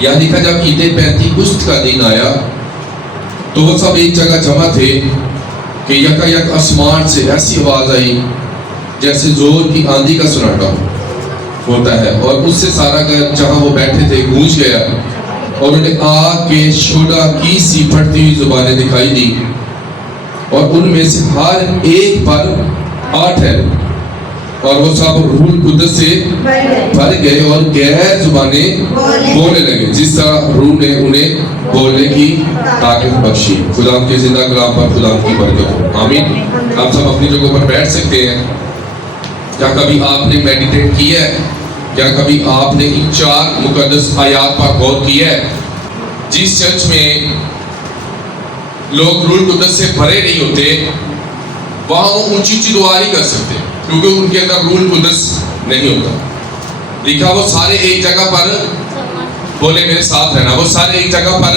یہاں دیکھا جب عید پینتیکست کا دن آیا تو وہ سب ایک جگہ جمع تھے کہ یکا یک آسمان سے ایسی آواز آئی جیسے زور کی آندھی کا سناٹا ہوتا ہے، اور اس سے سارا گھر جہاں وہ بیٹھے تھے گونج گیا، اور انہیں آگ کے شعلہ کی سی پھٹتی ہوئی زبانیں دکھائی دی، اور ان میں سے ہر ایک پر 8 ہے، اور وہ سب روح القدس سے بھر گئے اور غیر زبانیں بولنے لگے جس طرح روح نے انہیں بولنے کی طاقت بخشی۔ خدا کے زندہ کلام پر خدا کی برکت ہو، آمین۔ آپ سب اپنی جگہوں پر بیٹھ سکتے ہیں۔ کیا کبھی آپ نے میڈیٹیٹ کیا ہے؟ کیا کبھی آپ نے ان 4 مقدس آیات پر غور کیا ہے؟ جس چرچ میں لوگ روح القدس سے بھرے نہیں ہوتے وہاں وہ اونچی اونچی دعا نہیں کر سکتے کیونکہ ان کے اندر روح القدس نہیں ہوتا۔ دیکھا وہ سارے ایک جگہ پر، بولے میرے ساتھ رہنا، وہ سارے ایک جگہ پر،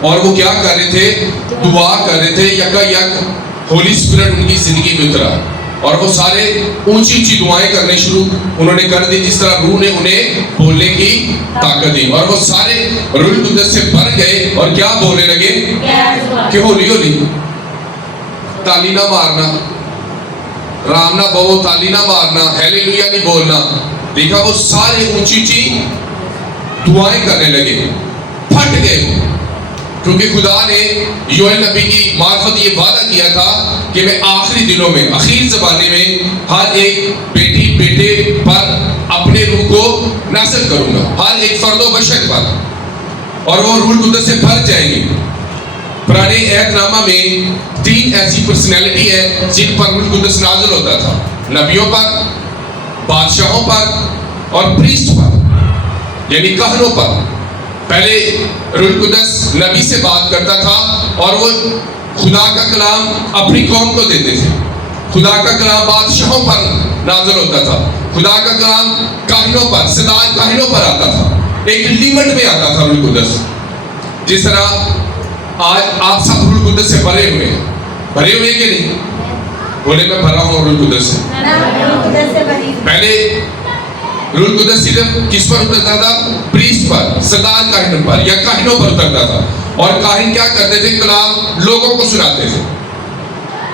اور وہ کیا کر رہے تھے؟ دعا کر رہے تھے۔ یکا یک ہولی اسپرٹ ان کی زندگی میں اترا اور وہ سارے اونچی اونچی دعائیں کرنے شروع انہوں نے کر دی جس طرح روح نے انہیں بولنے کی طاقت دی، اور وہ سارے روح القدس سے بھر گئے اور کیا بولنے لگے کہ ہولی ہولی، تالی نہ مارنا، رام نہ بہو، تالی نہ مارنا، ہیلیلویا نہیں بولنا۔ دیکھا وہ سارے اونچی اونچی دعائیں کرنے لگے، پھٹ گئے، کیونکہ خدا نے یوئیل نبی کی معرفت یہ وعدہ کیا تھا کہ میں آخری دنوں میں، اخیر زمانے میں ہر ایک بیٹی بیٹے پر اپنے روح کو نازل کروں گا، ہر ایک فرد و بشر پر، اور وہ روح القدس سے بھر جائیں گے۔ پرانے عہد نامہ میں 3 ایسی پرسنالٹی ہے جن پر روح القدس نازل ہوتا تھا، نبیوں پر، بادشاہوں پر اور پریسٹ پر، یعنی کہنوں پر۔ پہلے روح القدس نبی سے بات کرتا تھا اور وہ خدا کا کلام اپنی قوم کو دیتے تھے، خدا کا کلام بادشاہوں پر نازل ہوتا تھا، خدا کا کلام کاہنوں پر، صداج کاہنوں پر آتا تھا، ایک لیمٹ میں آتا تھا روح القدس۔ جس طرح آج آپ سب روح القدس سے بھرے ہوئے ہیں، بھرے ہوئے کہ نہیں؟ بولے میں بھرا ہوں روح القدس سے۔ پہلے روح القدس صرف کس پر اترتا تھا؟ پریسٹ پر، صداج کاہنوں پر یا کاہنوں پر اترتا تھا، اور کاہن کیا کرتے تھے؟ کلام لوگوں کو سناتے تھے،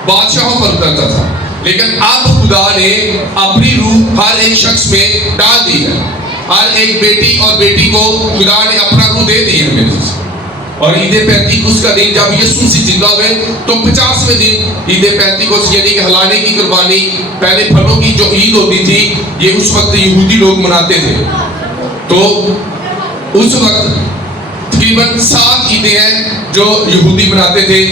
بادشاہوں پر اترتا تھا۔ لیکن اب خدا نے اپنی روح ہر ایک شخص میں ڈال دی ہے، ہر ایک بیٹی اور بیٹی کو خدا نے اپنا روح دے دی ہے۔ اور عید پینتیکست کا دن جب یسوع مسیح زندہ ہوئے تو 50ویں دن عید پینتیکست یعنی کہ ہلانے کی قربانی، پہلے پھلوں کی جو عید ہوتی تھی، یہ اس وقت یہودی لوگ مناتے تھے۔ تو اس وقت تقریباً 7 عیدیں ہیں جو یہودی مناتے تھے۔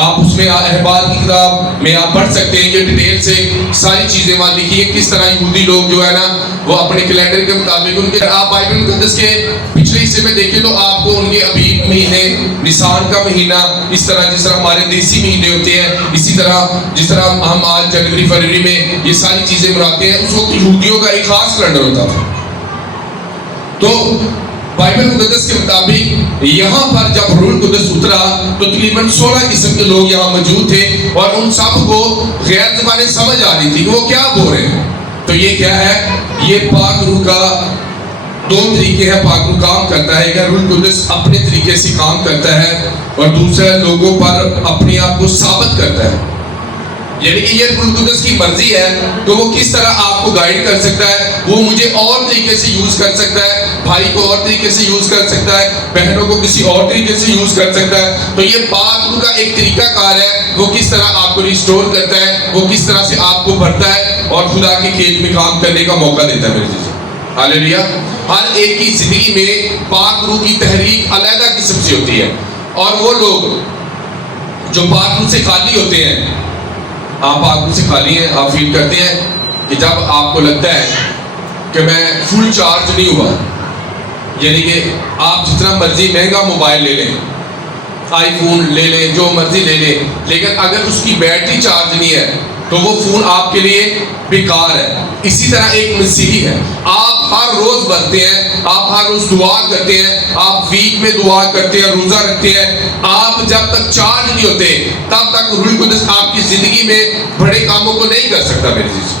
آپ اس میں احبار کی کتاب میں آپ پڑھ سکتے ہیں کہ ڈیٹیل سے ساری چیزیں وہاں لکھی ہیں، کس طرح یہودی لوگ جو ہے نا وہ اپنے کیلنڈر کے مطابق ان کے، آپ بائبل مقدس کے پچھلے حصے میں دیکھیں تو آپ کو ان کے ابیب مہینے، نسان کا مہینہ، اس طرح جس طرح ہمارے دیسی مہینے ہوتے ہیں، اسی طرح جس طرح ہم آج جنوری فروری میں یہ ساری چیزیں مناتے ہیں، اس وقت یہودیوں کا ایک خاص کیلنڈر ہوتا تھا۔ تو بائبل مقدس کے مطابق یہاں پر جب روح القدس اترا تو تقریباً 16 قسم کے لوگ یہاں موجود تھے، اور ان سب کو غیر زبانیں سمجھ آ رہی تھی کہ وہ کیا بول رہے ہیں۔ تو یہ کیا ہے؟ یہ پاک روح کا 2 طریقے ہیں پاک روح کام کرتا ہے، کہ روح القدس اپنے طریقے سے کام کرتا ہے اور دوسرے لوگوں پر اپنے آپ کو ثابت کرتا ہے، یعنی کہ یہ روح القدس کی مرضی ہے تو وہ کس طرح آپ کو گائیڈ کر سکتا ہے، وہ مجھے اور طریقے سے یوز کر سکتا ہے، بھائی کو اور طریقے سے یوز کر سکتا ہے، بہنوں کو کسی اور طریقے سے یوز کر سکتا ہے۔ تو یہ پاک روح کا ایک طریقہ کار ہے، وہ کس طرح آپ کو ریسٹور کرتا ہے، وہ کس طرح سے آپ کو بھرتا ہے اور خدا کے کھیت میں کام کرنے کا موقع دیتا ہے۔ میرے جیسے ہاللیلویا۔ ہر ایک کی زندگی میں پاک روح کی تحریک علیحدہ قسم سے ہوتی ہے، اور وہ لوگ جو پاک روح سے خالی ہوتے ہیں، آپ پاک روح سے خالی ہیں، آپ فیل کرتے ہیں کہ جب آپ کو لگتا ہے کہ میں فل چارج نہیں ہوا، یعنی کہ آپ جتنا مرضی مہنگا موبائل لے لیں، آئی فون لے لیں، جو مرضی لے لیں، لیکن اگر اس کی بیٹری چارج نہیں ہے تو وہ فون آپ کے لیے بیکار ہے۔ اسی طرح ایک مسیحی ہے، آپ ہر روز بھرتے ہیں، آپ ہر روز دعا کرتے ہیں، آپ ویک میں دعا کرتے ہیں، روزہ رکھتے ہیں، آپ جب تک چارج نہیں ہوتے تب تک روح القدس آپ کی زندگی میں بڑے کاموں کو نہیں کر سکتا۔ میرے جیسے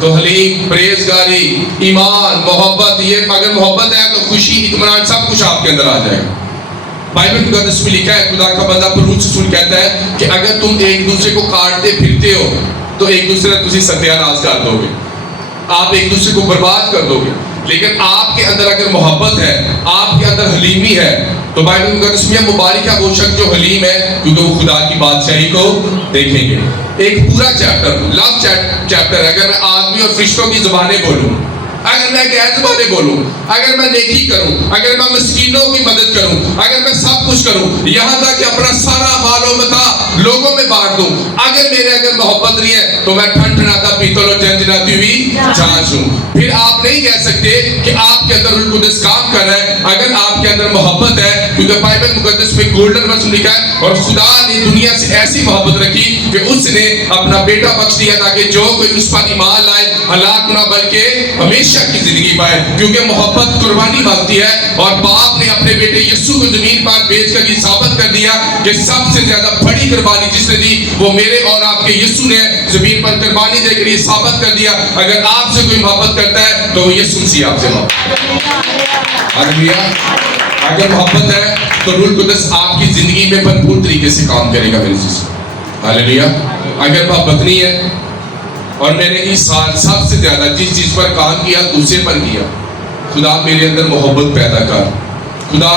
تو حلیم، پریزگاری، ایمان، محبت، یہ اگر محبت ہے تو خوشی، اطمینان، سب کچھ آپ کے اندر آ جائے گا۔ بائبل مقدس میں لکھا ہے، خدا کا بندہ پرلوچ رسول کہتا ہے کہ اگر تم ایک دوسرے کو کاٹتے پھرتے ہو تو ایک دوسرے تسی ستیہ ناز کر دو گے، آپ ایک دوسرے کو برباد کر دو گے۔ لیکن آپ کے اندر اگر محبت ہے، آپ کے اندر حلیمی ہے، تو بائبل مقدس میں مبارک ہے وہ شخص جو حلیم ہے، کیونکہ وہ خدا کی بادشاہی کو دیکھیں گے۔ ایک پورا چیپٹر، لاسٹ چیپٹر ہے، اگر میں آدمی اور فرشتوں کی زبانیں بولوں، اگر میں غیر زبانیں بولوں، اگر میں نیکی کروں، اگر میں مسکینوں کی مدد کروں، اگر میں سب کچھ کروں، یہاں تک کہ اپنا سارا مال و متاع لوگوں میں بانٹ دوں، اگر میرے اگر محبت نہیں ہے تو میں ٹھنٹھناتا پیتل اور جھنجھناتی ہوئی چھاچ ہوں۔ پھر آپ نہیں کہہ سکتے کہ آپ کے اندر روح القدس کام کر رہا ہے اگر آپ کے اندر محبت ہے، کیونکہ بائبل مقدس میں گولڈن ورس لکھا ہے، اور خدا نے دنیا سے ایسی محبت رکھی کہ اس نے اپنا بیٹا بخش دیا تاکہ جو کوئی اس پر ایمان لائے ہلاک نہ بلکہ ہمیشہ کی زندگی پائے، کیونکہ محبت قربانی مانگتی ہے، اور باپ نے اپنے بیٹے یسوع کو زمین پر بھیج کر یہ ثابت کر دیا کہ سب سے زیادہ بڑی قربانی جس نے دی وہ میرے اور آپ کے یسوع نے زمین پر قربانی دے کر یہ ثابت کر دیا۔ اگر آپ سے کوئی محبت کرتا ہے تو وہ یسوع مسیح آپ سے محبت۔ ہاللیلویا۔ اگر محبت ہے تو روح القدس آپ کی زندگی میں بھرپور طریقے سے کام کرے گا میری چیز۔ ہاللیلویا۔ اگر محبت نہیں ہے، اور میں نے اس سال سب سے زیادہ جس چیز پر کام کیا غصے پر کیا، خدا میرے اندر محبت پیدا کر۔ خدا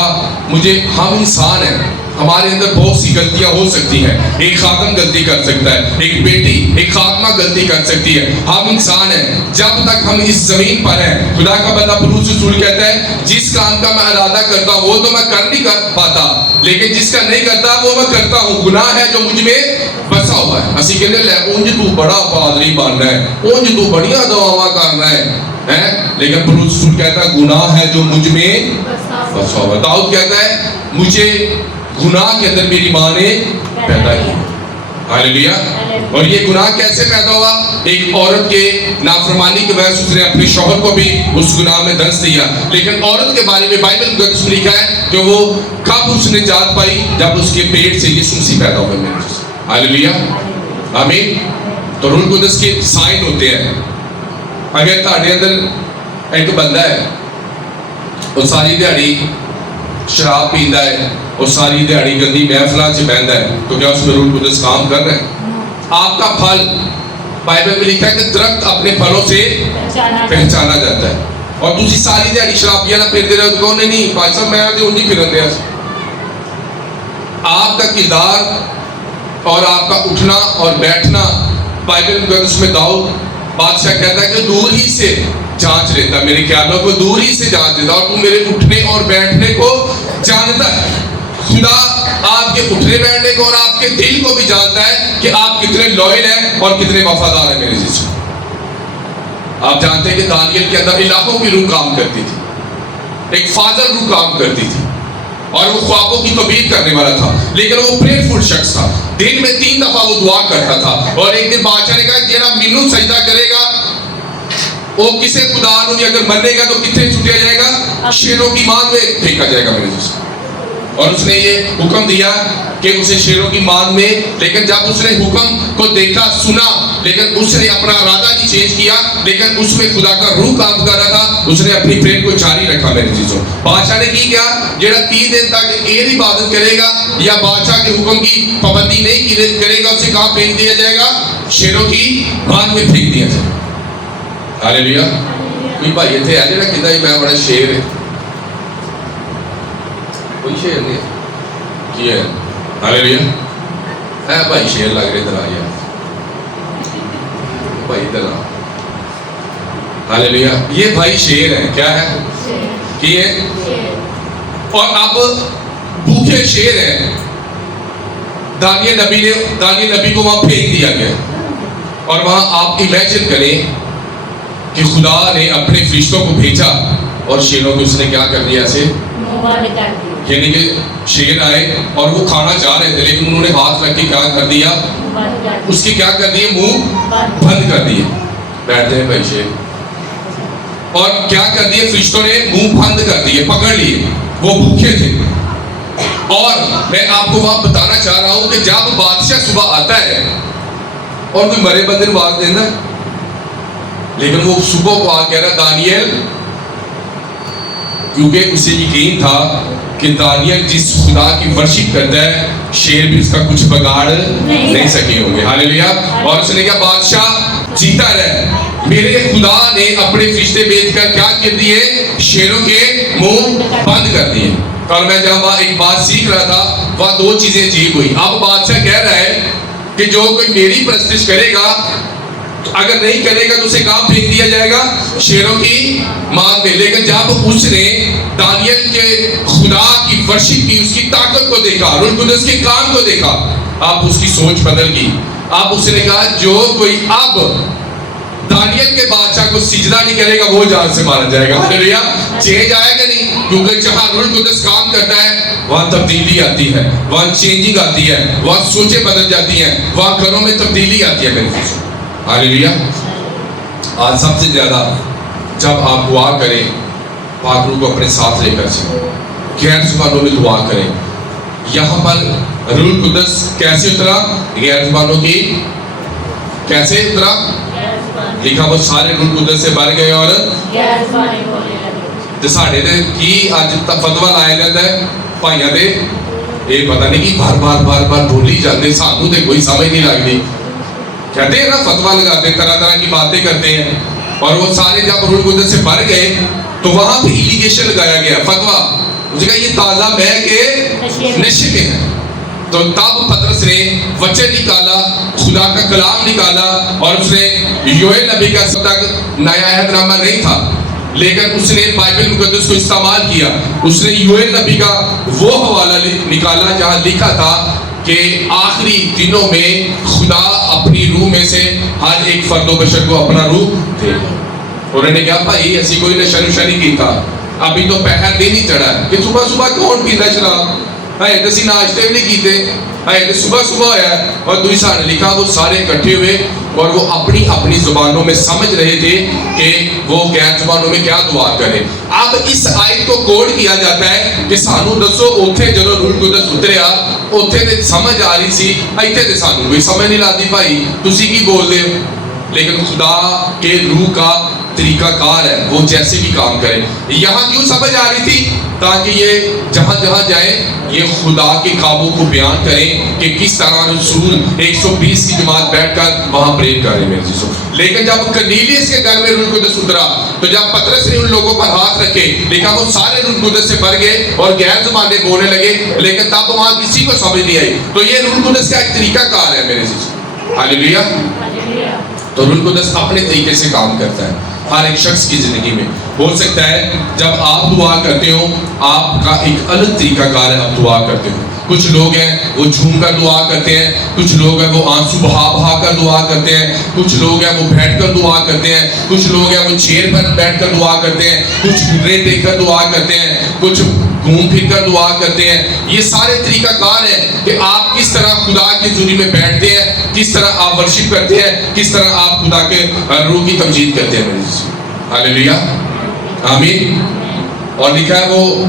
مجھے، ہم انسان ہیں، ہمارے اندر بہت سی غلطیاں ہو سکتی ہیں، ایک خادم غلطی کر سکتا ہے، ایک بیٹی، ایک خادمہ غلطی کر سکتی ہے، ہم انسان ہیں۔ جب تک ہم اس زمین پر ہیں، خدا کا بندہ پولس رسول کہتا ہے جس کام کا میں ارادہ کرتا ہوں وہ تو میں کر نہیں کر پاتا، لیکن جس کا نہیں کرتا وہ میں کرتا ہوں، گناہ ہے جو مجھ میں بسا ہوا ہے۔ اسی کہتے لے اونج تو بڑا پادری بننا ہے، اونج تو بڑیاں دعاواں کرنا ہے، لیکن پولس رسول کہتا ہے گناہ ہے جو مجھ میں بسا ہوا ہے۔ داؤد کہتا ہے مجھے گناہ کے اندر میری ماں نے پیدا کیا۔ ہاللیلویا۔ اور یہ گناہ کیسے پیدا ہوا؟ ایک عورت کے نافرمانی کی وجہ سے اس نے اپنے شوہر کو بھی اس گناہ میں دھنس دیا، لیکن عورت کے بارے میں بائبل مقدس میں لکھا ہے کہ وہ کب اس نے جات پائی جب اس کے پیٹ سے یسوع مسیح پیدا ہوئے میرے جیسے۔ ہاللیلویا، آمین۔ تو روح القدس کے سائن ہوتے ہیں۔ اگر تہاڈے اندر ایک بندہ ہے وہ ساری دیہڑی شراب پیندا ہے اور ساری دیہڑی گندی محفلاں چ بہندا ہے، تو کیا اس میں روح القدس کام کر رہا ہے؟ آپ کا پھل، بائبل میں لکھا ہے کہ درخت اپنے پھلوں سے پہچانا جاتا ہے، اور دوسری ساری دیہڑی شرابیاں نہ پھرتے رہے تو کہو نہیں بھائی صاحب میں تو انہیں پھرن دیا۔ آپ کا کردار اور آپ کا اٹھنا اور بیٹھنا، بائبل مقدس میں داؤد بادشاہ کہتا ہے کہ دور ہی سے جانچ لیتا، میرے خیالوں کو دور ہی سے جانچ لیتا، اور تو میرے اٹھنے اور بیٹھنے کو جانتا ہے۔ خدا آپ کے اٹھنے بیٹھنے کو اور آپ کے دل کو بھی جانتا ہے کہ آپ کتنے لوئل ہیں اور کتنے وفادار ہیں میرے جیسے۔ آپ جانتے ہیں کہ دانیل کے اندر الہوں کی روح کام کرتی تھی، ایک فادر روح کام کرتی تھی، اور وہ خوابوں کی تعبیر کرنے والا تھا، لیکن وہ پریئرفل شخص تھا، دن میں 3 دفعہ وہ دعا کرتا تھا، اور ایک دن بادشاہ نے کہا جیڑا مینوں سجدہ کرے گا وہ کسے خدا نو بھی اگر منے گا تو کتنے چھٹیا جائے گا؟ شیروں کی مان میں پھینکا جائے گا میرے جیسے۔ اور اس نے یہ حکم دیا کہ اسے شیروں کی مان میں، لیکن جب اس نے حکم کو دیکھا سنا، لیکن اس نے اپنا ارادہ نہیں چینج کیا، لیکن اس میں خدا کا روح کام کر رہا تھا، اس نے اپنی پریئر کو جاری رکھا میری چیزوں۔ بادشاہ نے کی کیا؟ جڑا 3 دن تک ایک عبادت کرے گا یا بادشاہ کے حکم کی پابندی نہیں کرے گا، اسے کہاں پھینک دیا جائے گا؟ شیروں کی مان میں پھینک دیا جائے گا۔ ہاللیلویا۔ کوئی بھائی اتنے ہے جڑا کہتا ہے میں بڑا شیر ہے؟ کوئی شیر نہیں کی ہے؟ ہاللیلویا۔ ہے بھائی شیر لگ رہے ادھر آئیے بھائی ادھر آ۔ ہاللیلویا۔ یہ بھائی شیر ہے، کیا ہے؟ کی ہے؟ اور اب بھوکے شیر ہیں، دانیل نبی کو وہاں پھینک دیا گیا، اور وہاں آپ امیجن کریں کہ خدا نے اپنے فرشتوں کو بھیجا اور شیروں کو اس نے کیا کر دیا ایسے، یعنی کہ شیر آئے اور وہ کھانا چاہ رہے تھے لیکن انہوں نے ہاتھ رکھ کے کیا کر دیا، اس کی کیا کر دیے، منہ بند کر دیے۔ بیٹھتے ہیں بھائی شیر، اور کیا کر دیے فرشتوں نے، منہ بند کر دیے، پکڑ لیے، وہ بھوکے تھے۔ اور میں آپ کو وہاں بتانا چاہ رہا ہوں کہ جب بادشاہ صبح آتا ہے اور کوئی مرے بندے کو آگ دینا ہے؟ لیکن وہ صبح کو آگ کہہ رہا دانیل، کیونکہ اسے یقین تھا کہ دانیل جس خدا کی ورشپ کرتا ہے شیر بھی اس کا کچھ بگاڑ نہیں سکے ہوں گے. ہاللیلویا. اور اس نے کہا بادشاہ جیتا رہے، میرے خدا نے اپنے فرشتے بھیج کر کیا کر دیے؟ شیروں کے منہ بند کر دیے. اور میں جب وہاں ایک بات سیکھ رہا تھا وہاں دو چیزیں عجیب ہوئی. اب بادشاہ کہہ رہا ہے کہ جو کوئی میری پرستش کرے گا، اگر نہیں کرے گا تو اسے کہاں پھینک دیا جائے گا؟ شیروں کی ماں میں. لیکن جب اس نے دانیل کے خدا کی ورشپ کی، اس کی طاقت کو دیکھا، روح القدس کے کام کو دیکھا، اب اس کی سوچ بدل گئی. اب اس نے کہا جو کوئی اب دانیل کے بادشاہ کو سجدہ نہیں کرے گا وہ جان سے مارا جائے گا. ہاللیلویا. چینج آئے گا نہیں، کیونکہ جہاں روح القدس کام کرتا ہے وہاں تبدیلی آتی ہے، وہاں چینجنگ آتی ہے، وہاں سوچیں بدل جاتی ہیں، وہاں گھروں میں تبدیلی آتی ہے. میرے دوستوں ہاللیلویا. آج سب سے زیادہ جب آپ دعا کریں پاک روح کو اپنے ساتھ لے کر چلیں، غیر زبانوں میں دعا کریں. یہاں پر روح القدس کیسے اترا؟ غیر زبانوں کی کیسے اترا؟ لکھا وہ سارے روح القدس سے بھر گئے اور ساڈے تے کی اج فتوا لایا جاتا ہے بھائیاں دے، یہ پتہ نہیں کہ بار بار بولی جاتے، سانوں تے کوئی سمجھ نہیں لگتی. کہتے ہیں نا فتوا لگاتے ہیں، طرح طرح کی باتیں کرتے ہیں. اور وہ سارے جب روح القدس سے بھر گئے تو وہاں پہ ایلیگیشن لگایا گیا، فتوا. اس نے کہا یہ تازہ مے کے نشے کے ہیں. تو تب پطرس نے وچن نکالا، خدا کا کلام نکالا، اور اس نے یوئیل نبی کا سب تک نیا عہد نامہ نہیں تھا لیکن اس نے بائبل مقدس کو استعمال کیا. اس نے یوئیل نبی کا وہ حوالہ نکالا جہاں لکھا تھا کہ آخری دنوں میں خدا اپنی روح میں سے ہر ایک فرد و بشر کو اپنا روح دے. انہوں نے کہا بھائی ایسی کوئی نشہ نشہ نہیں کی تھا، ابھی تو پہر دن ہی چڑھا ہے کہ صبح صبح کون پیتا شراب، اسی ناشتے بھی نہیں کیتے، صبح صبح ہوا ہے. اور دوسرا نے لکھا وہ سارے اکٹھے ہوئے اور وہ اپنی اپنی زبانوں میں سمجھ رہے تھے کہ وہ غیر زبانوں میں کیا دعا کرے. اب اس آیت کو کوڈ کیا جاتا ہے کہ سانو دسو اوتھے جدو روح القدس اتریا اوتھے تے سمجھ آ رہی سی، ایتھے تے سانو کوئی سمجھ نہیں لاتی بھائی تسی کی بول دے ہو. لیکن خدا کے روح کا طریقہ کار ہے، وہ جیسے بھی کام کرے. یہاں کیوں سمجھ آ رہی تھی؟ تاکہ یہ جہاں جہاں جائیں یہ خدا کے خوابوں کو بیان کریں کہ کس طرح رسول 120 کی جماعت بیٹھ کر وہاں پریئر کر رہے ہیں. میرے دوستو لیکن جب کرنیلیس کے گھر میں روح القدس اترا تو جب پطرس نے ان لوگوں پر ہاتھ رکھے دیکھا وہ سارے روح القدس سے بھر گئے اور غیر زبانیں بولنے لگے، لیکن تب وہاں کسی کو سمجھ نہیں آئی. تو یہ روح القدس کا ایک طریقہ کار ہے میرے دوستو. ہاللیلویا. تو روح القدس اپنے طریقے سے کام کرتا ہے ہر ایک شخص کی زندگی میں. ہو سکتا ہے جب آپ دعا کرتے ہو آپ کا ایک الگ طریقہ کار ہے، آپ دعا کرتے ہو. کچھ لوگ ہیں وہ جھوم کر دعا کرتے ہیں، کچھ لوگ ہیں وہ آنسو بہا کر دعا کرتے ہیں، کچھ لوگ ہیں وہ بیٹھ کر دعا کرتے ہیں، کچھ لوگ ہیں وہ چیئر پر بیٹھ کر دعا کرتے ہیں، کچھ گھٹنے ٹیک کر دعا کرتے ہیں، کچھ گھوم پھر کر دعا کرتے ہیں. یہ سارے طریقہ کار ہیں کہ آپ کس طرح خدا کی حضوری میں بیٹھتے ہیں، کس طرح آپ ورشپ کرتے ہیں، کس طرح آپ خدا کے روح کی تمجید کرتے ہیں. ہاللیلویا آمین. اور لکھا ہے وہ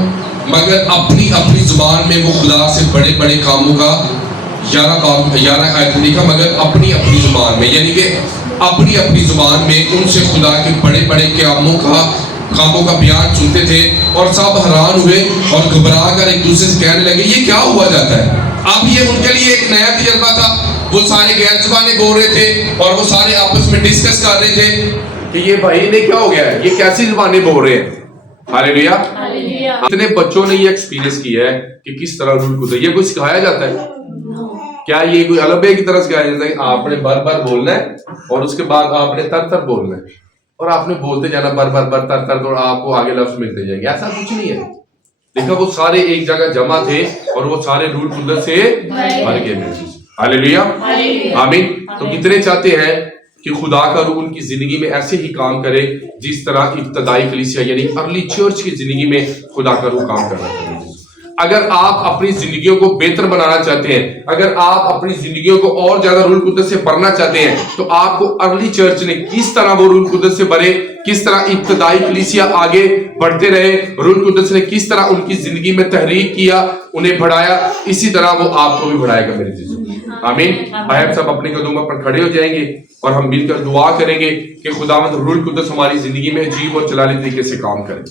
مگر اپنی اپنی زبان میں وہ خدا سے بڑے بڑے کاموں کا 11 آیت لکھا مگر اپنی اپنی زبان میں، یعنی کہ اپنی اپنی زبان میں ان سے خدا کے بڑے بڑے کاموں کا بیان سنتے تھے. اور سب حیران ہوئے اور گھبرا کر ایک دوسرے سے کہنے لگے یہ کیا ہوا جاتا ہے. اب یہ ان کے لیے ایک نیا تجربہ تھا. وہ سارے غیر زبانیں بول رہے تھے اور وہ سارے آپس میں ڈسکس کر رہے تھے کہ یہ بھائی نے کیا ہو گیا ہے، یہ کیسی زبانیں بول رہے ہیں. ہاللیلویا. اتنے بچوں نے یہ ایکسپیرینس کیا ہے کہ کس طرح روح القدس، یہ کوئی سکھایا جاتا ہے کیا؟ یہ کوئی البے کی طرح سکھایا جاتا ہے کہ آپ نے بر بر بولنا ہے اور اس کے بعد آپ نے تر تر بولنا ہے اور آپ نے بولتے جانا بر بر تر تر اور آپ کو آگے لفظ ملتے جائیں گے. ایسا کچھ نہیں ہے. دیکھا وہ سارے ایک جگہ جمع تھے اور وہ سارے روح القدس سے بھر گئے. ہاللیلویا آمین. تو کتنے چاہتے ہیں کہ خدا کا روح ان کی زندگی میں ایسے ہی کام کرے جس طرح ابتدائی کلیسیا یعنی ارلی چرچ کی زندگی میں خدا کا روح کام کر رہا ہے. اگر آپ اپنی زندگیوں کو بہتر بنانا چاہتے ہیں، اگر آپ اپنی زندگیوں کو اور زیادہ روح القدس سے بھرنا چاہتے ہیں تو آپ کو ارلی چرچ نے کس طرح وہ روح القدس سے بھرے، کس طرح ابتدائی کلیسیا آگے بڑھتے رہے، روح القدس نے کس طرح ان کی زندگی میں تحریک کیا، انہیں بڑھایا، اسی طرح وہ آپ کو بھی بڑھائے گا میرے عزیزو. آمین. آئے ہم سب اپنے قدموں پر کھڑے ہو جائیں گے اور ہم مل کر دعا کریں گے کہ خداوند روح القدس ہماری زندگی میں عجیب اور جلالی طریقے سے کام کرے.